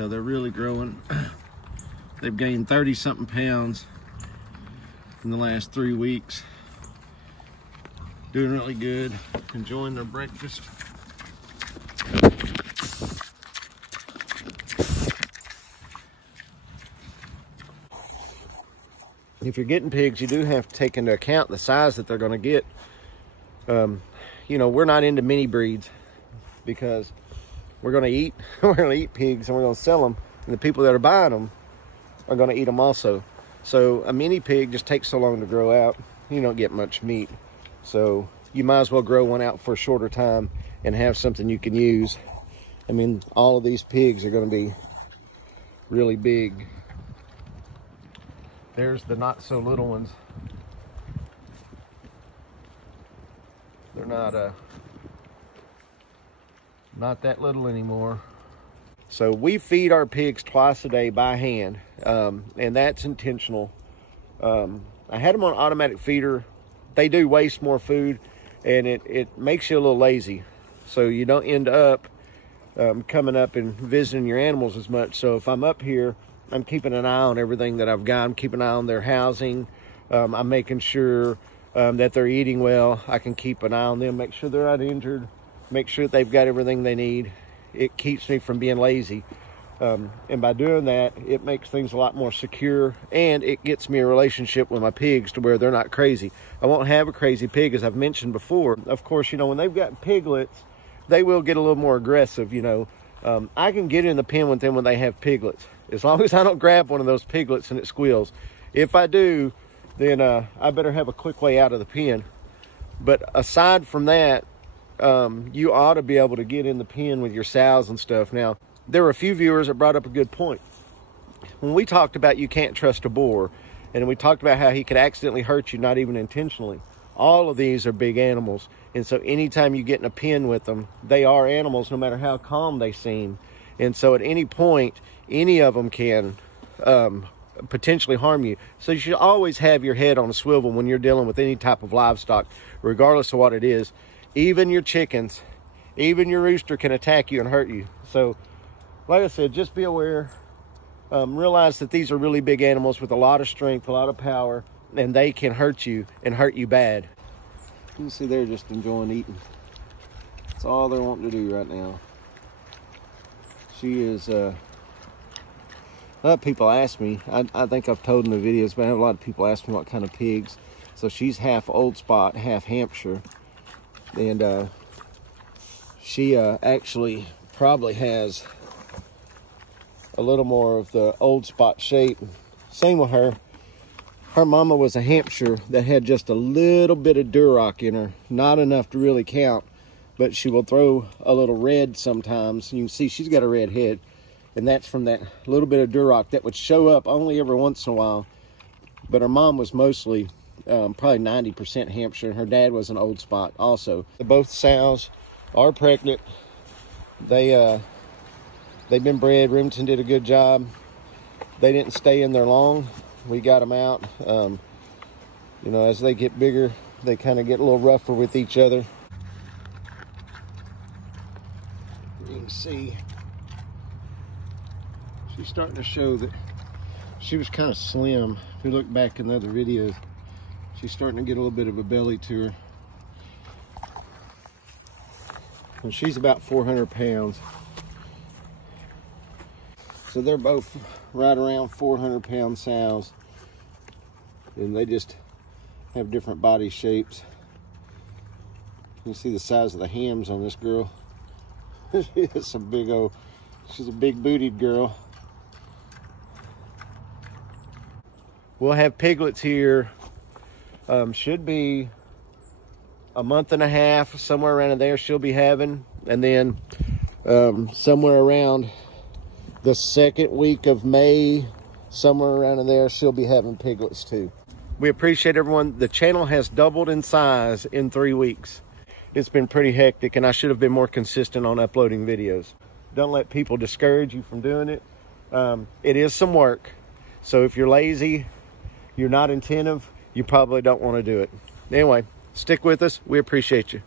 tell they're really growing. They've gained 30-something pounds in the last 3 weeks. Doing really good, enjoying their breakfast. If you're getting pigs, you do have to take into account the size that they're going to get. You know, we're not into mini breeds because we're going to eat pigs and we're going to sell them, and the people that are buying them are going to eat them also. So a mini pig just takes so long to grow out, you don't get much meat. So you might as well grow one out for a shorter time and have something you can use. I mean, all of these pigs are going to be really big. There's the not so little ones. They're not that little anymore. So we feed our pigs twice a day by hand, and that's intentional. I had them on automatic feeder. They do waste more food, and it makes you a little lazy. So you don't end up coming up and visiting your animals as much. So if I'm up here, I'm keeping an eye on everything that I've got. I'm keeping an eye on their housing. I'm making sure that they're eating well. I can keep an eye on them, make sure they're not injured, make sure that they've got everything they need. It keeps me from being lazy. And by doing that, it makes things a lot more secure, and it gets me a relationship with my pigs to where they're not crazy. I won't have a crazy pig, as I've mentioned before. Of course, you know, when they've got piglets, they will get a little more aggressive, you know. I can get in the pen with them when they have piglets, as long as I don't grab one of those piglets and it squeals. If I do, then I better have a quick way out of the pen. But aside from that, you ought to be able to get in the pen with your sows and stuff. Now, there were a few viewers that brought up a good point. When we talked about you can't trust a boar, and we talked about how he could accidentally hurt you, not even intentionally. All of these are big animals. And so anytime you get in a pen with them, they are animals no matter how calm they seem. And so at any point, any of them can potentially harm you. So you should always have your head on a swivel when you're dealing with any type of livestock, regardless of what it is. Even your chickens, even your rooster can attack you and hurt you. So like I said, just be aware. Realize that these are really big animals with a lot of strength, a lot of power, and they can hurt you and hurt you bad. You can see they're just enjoying eating. That's all they're wanting to do right now. She is, a lot of people ask me, I think I've told in the videos, but I have a lot of people ask me what kind of pigs. So she's half Old Spot, half Hampshire. And she actually probably has a little more of the Old Spot shape. Same with her. Her mama was a Hampshire that had just a little bit of Duroc in her. Not enough to really count, but she will throw a little red sometimes. You can see she's got a red head, and that's from that little bit of Duroc that would show up only every once in a while. But her mom was mostly probably 90% Hampshire, and her dad was an Old Spot also. Both sows are pregnant. They've been bred. Remington did a good job. They didn't stay in there long. We got them out. You know, as they get bigger, they kind of get a little rougher with each other. You can see she's starting to show that she was kind of slim. If you look back in the other videos, she's starting to get a little bit of a belly to her. And she's about 400 pounds. So they're both right around 400 pound sows. And they just have different body shapes. You can see the size of the hams on this girl. She's a big bootied girl. We'll have piglets here. Should be a month and a half, somewhere around there she'll be having. And then somewhere around the second week of May, somewhere around in there, she'll be having piglets too. We appreciate everyone. The channel has doubled in size in 3 weeks. It's been pretty hectic, and I should have been more consistent on uploading videos. Don't let people discourage you from doing it. It is some work. So if you're lazy, you're not attentive, you probably don't want to do it. Anyway, stick with us. We appreciate you.